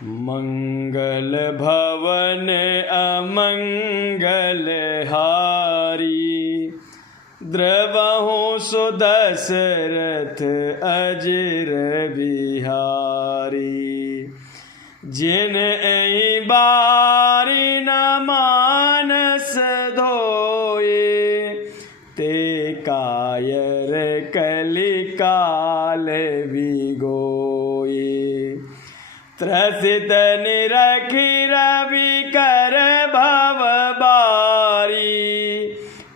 मंगल भवन अमंगल हारी, द्रवहु सुदशरथ अजिर बिहारी। जिन ऐ बारी न मानस धोए, ते कायर कलिकाल बिगोए। त्रसित निरखी रवि कर भव बारी,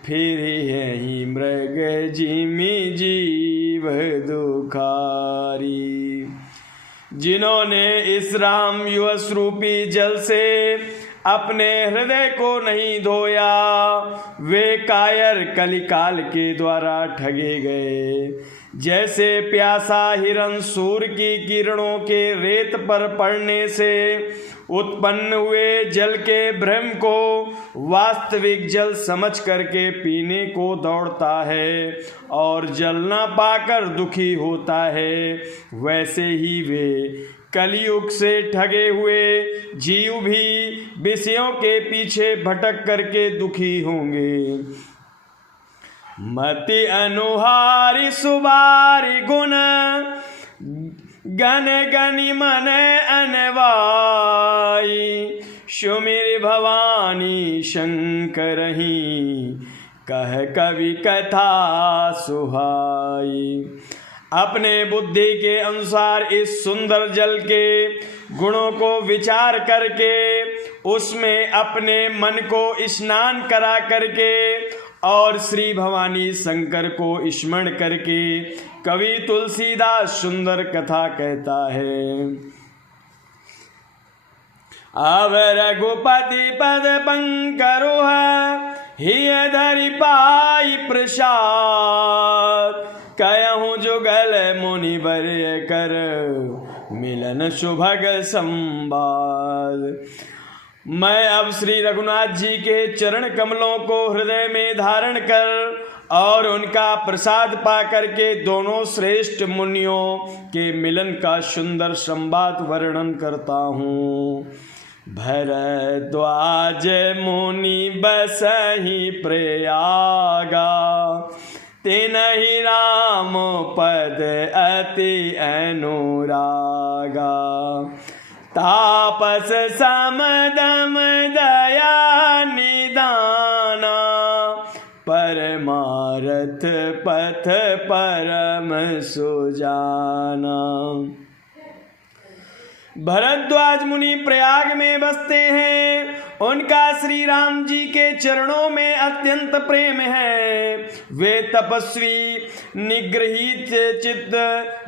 फिर यही मृग जिमि जीव दुखारी। जिन्होंने इस राम युवस रूपी जल से अपने हृदय को नहीं धोया, वे कायर कलिकाल के द्वारा ठगे गए। जैसे प्यासा हिरण सूर्य की किरणों के रेत पर पड़ने से उत्पन्न हुए जल के भ्रम को वास्तविक जल समझ करके पीने को दौड़ता है और जल न पाकर दुखी होता है, वैसे ही वे कलयुग से ठगे हुए जीव भी विषयों के पीछे भटक करके दुखी होंगे। मति अनुहारी सुबारी गुण, गण गनि मन अनवाई। सुमिर भवानी शंकरहि, कह कवि कथा सुहाई। अपने बुद्धि के अनुसार इस सुंदर जल के गुणों को विचार करके उसमें अपने मन को स्नान करा करके और श्री भवानी शंकर को स्मरण करके कवि तुलसीदास सुंदर कथा कहता है। अब रघुपति पद पंकरुह, हिय धरि पाई प्रसाद। कहूँ जुगल मुनि बर कर, मिलन सुभग संवाद। मैं अब श्री रघुनाथ जी के चरण कमलों को हृदय में धारण कर और उनका प्रसाद पा करके दोनों श्रेष्ठ मुनियों के मिलन का सुंदर संवाद वर्णन करता हूँ। भरद्वाज मुनि बसहि प्रयागा, तिनहि राम पद अति अनुरागा। तापस समदम दया निदाना, परमारथ पथ परम सुजाना। भरद्वाज मुनि प्रयाग में बसते हैं। उनका श्री राम जी के चरणों में अत्यंत प्रेम है। वे तपस्वी, निग्रहित चित्त,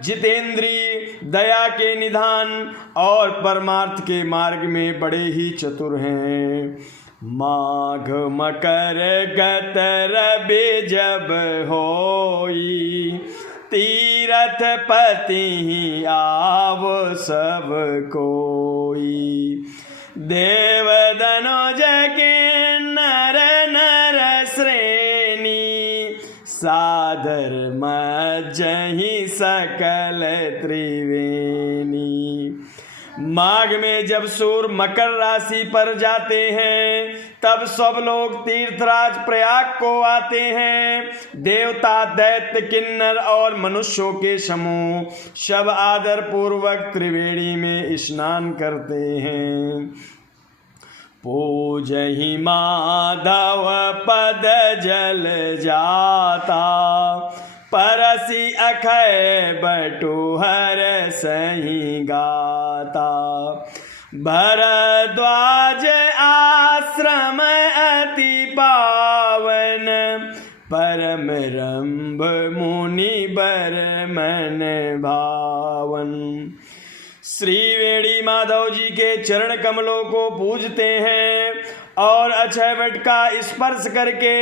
जितेंद्रिय, दया के निधान और परमार्थ के मार्ग में बड़े ही चतुर हैं। माघ मकर गतर जब होई, तीरथ पति आव सब कोई। देव दनोज के नर नर श्रेणी, सादर मज्जहि सकल त्रिवेणी। माघ में जब सूर्य मकर राशि पर जाते हैं, तब सब लोग तीर्थराज प्रयाग को आते हैं। देवता, दैत्य, किन्नर और मनुष्यों के समूह सब आदर पूर्वक त्रिवेणी में स्नान करते हैं। पूजहि माधव पद जल जाता, परसी अखय बटुहर सही गाता। भरद्वाज आश्रम अति पावन, परम रंभ मुनि बर मन भावन। श्री वेणी माधव जी के चरण कमलों को पूजते हैं और अक्षय वट का स्पर्श करके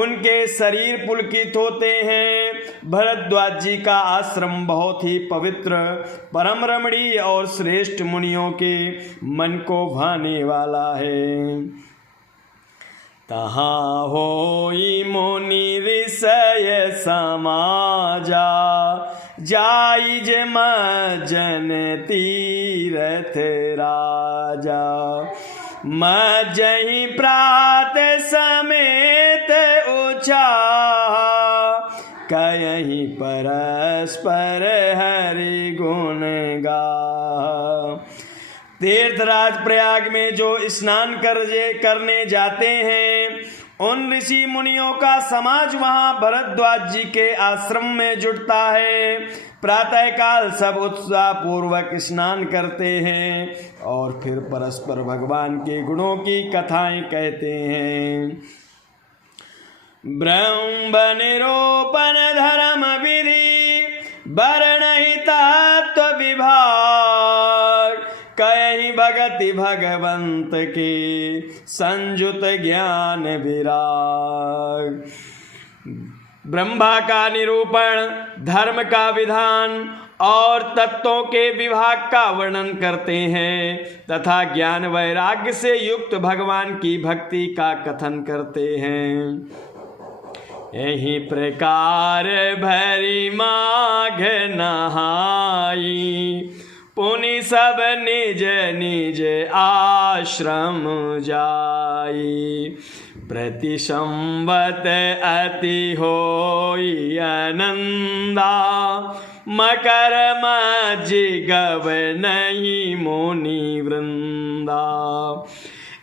उनके शरीर पुलकित होते हैं। भरद्वाज जी का आश्रम बहुत ही पवित्र, परम रमणीय और श्रेष्ठ मुनियों के मन को भाने वाला है। तहाँ होई मुनि ऋषय समाजा, जाई जे मज्जन तीरथ राजा। मज्जहि प्रात समेत उछाहा, कयहि परस्पर हरि गुण गाहा। तीर्थराज प्रयाग में जो स्नान करने जाते हैं, उन ऋषि मुनियों का समाज वहां भरद्वाज जी के आश्रम में जुटता है। प्रातःकाल सब उत्साह पूर्वक स्नान करते हैं और फिर परस्पर भगवान के गुणों की कथाएं कहते हैं। ब्रह्म निरूपण धर्म विधि, वर्णहि तत्व विभाग, कयहि भगति भगवंत के संयुत ज्ञान विराग। ब्रह्मा का निरूपण, धर्म का विधान और तत्वों के विभाग का वर्णन करते हैं तथा ज्ञान वैराग्य से युक्त भगवान की भक्ति का कथन करते हैं। यही प्रकार भरी माघ नहाई, पुनि सब निज निज आश्रम जाई। प्रति संवत अति होई आनंदा, मकर मज्जि गवनहि मुनि वृंदा।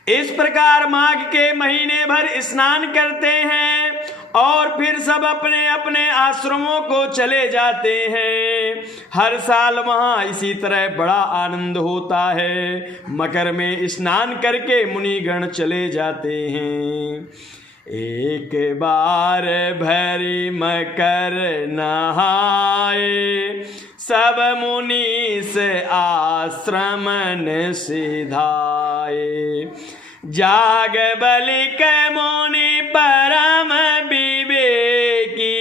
इस प्रकार माघ के महीने भर स्नान करते हैं और फिर सब अपने अपने आश्रमों को चले जाते हैं। हर साल वहाँ इसी तरह बड़ा आनंद होता है। मकर में स्नान करके मुनिगण चले जाते हैं। एक बार भरी मकर नहाए, सब मुनि से आश्रमन सिधाए। जाग बलिक मुनि परम विवेकी,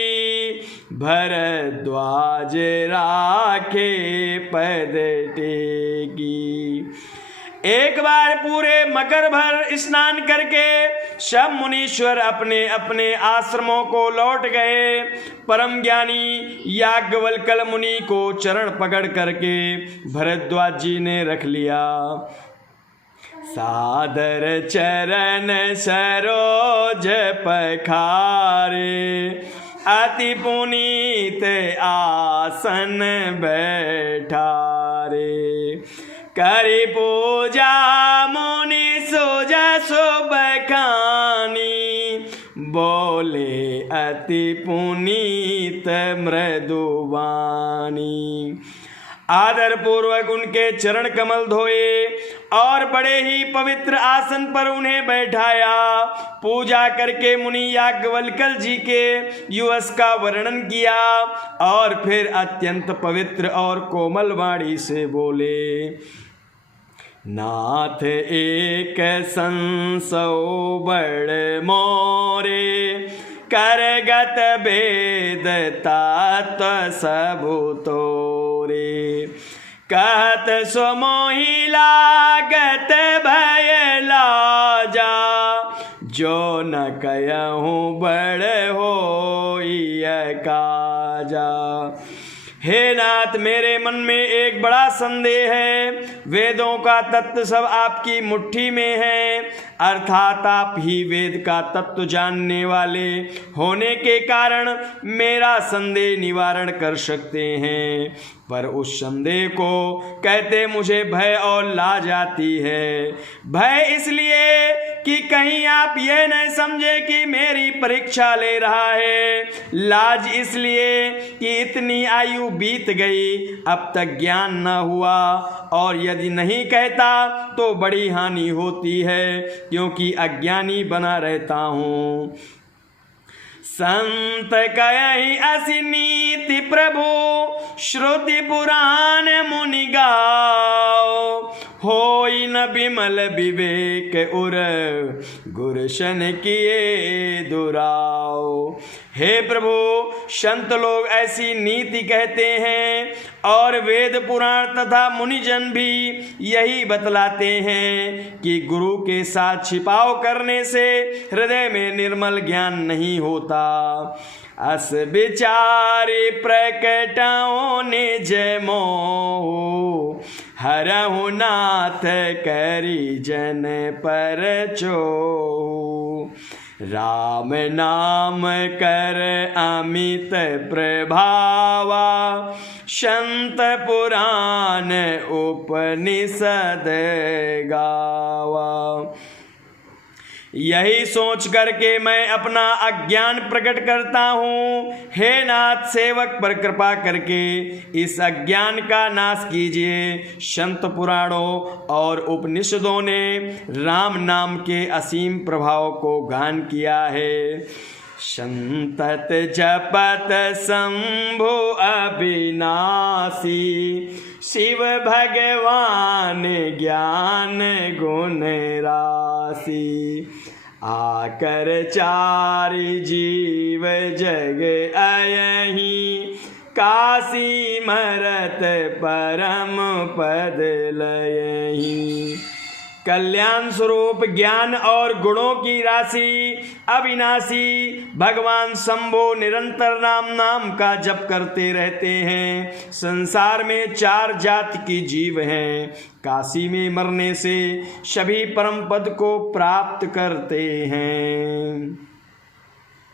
भरद्वाज राखे पद टेकी। एक बार पूरे मकर भर स्नान करके सब मुनीश्वर अपने अपने आश्रमों को लौट गए। परम ज्ञानी याज्ञवल्क्य मुनि को चरण पकड़ करके भरद्वाज जी ने रख लिया। सादर चरण सरोज पखारे, अति पुनीत आसन बैठारे। करि पूजा मुनि सुजसु बखानी, बोले अति पुनीत मृदुवाणी। आदर पूर्वक उनके चरण कमल धोए और बड़े ही पवित्र आसन पर उन्हें बैठाया। पूजा करके मुनि याज्ञवल्क्य जी के यश का वर्णन किया और फिर अत्यंत पवित्र और कोमल वाणी से बोले, नाथ एक संसो बड़ मोरे, करगत वेद तात सबु तोरे। कहत सो मोहि लागत भय लाजा, जो न कहूँ बड़ होई काजा। हे नाथ, मेरे मन में एक बड़ा संदेह है। वेदों का तत्व सब आपकी मुट्ठी में है, अर्थात आप ही वेद का तत्व जानने वाले होने के कारण मेरा संदेह निवारण कर सकते हैं। पर उस संदेह को कहते मुझे भय और लाज आती है। भय इसलिए कि कहीं आप यह न समझे कि मेरी परीक्षा ले रहा है। लाज इसलिए कि इतनी आयु बीत गई, अब तक ज्ञान न हुआ, और यदि नहीं कहता तो बड़ी हानि होती है, क्योंकि अज्ञानी बना रहता हूँ। संत कहि असि नीति प्रभु, श्रुति पुराण मुनि गाओ। होई न विमल विवेक उर, गुरशन किए दुराओ। हे प्रभु, संत लोग ऐसी नीति कहते हैं और वेद पुराण तथा मुनिजन भी यही बतलाते हैं कि गुरु के साथ छिपाव करने से हृदय में निर्मल ज्ञान नहीं होता। अस विचारी प्रकटौ निज मोह, हरहु नाथ करी जन पर चोह। राम नाम कर अमित प्रभावा, संत पुराण उपनिषद गावा। यही सोच करके मैं अपना अज्ञान प्रकट करता हूँ। हे नाथ, सेवक पर कृपा करके इस अज्ञान का नाश कीजिए। संत पुराणों और उपनिषदों ने राम नाम के असीम प्रभाव को गान किया है। संतत जपत शंभु अविनाशी, शिव भगवान ज्ञान गुण राशि। आकर चारि जीव जग अयहि, काशी मरत परम पद लयहि। कल्याण स्वरूप ज्ञान और गुणों की राशि अविनाशी भगवान शंभो निरंतर राम नाम का जप करते रहते हैं। संसार में 4 जाति की जीव हैं। काशी में मरने से सभी परम पद को प्राप्त करते हैं।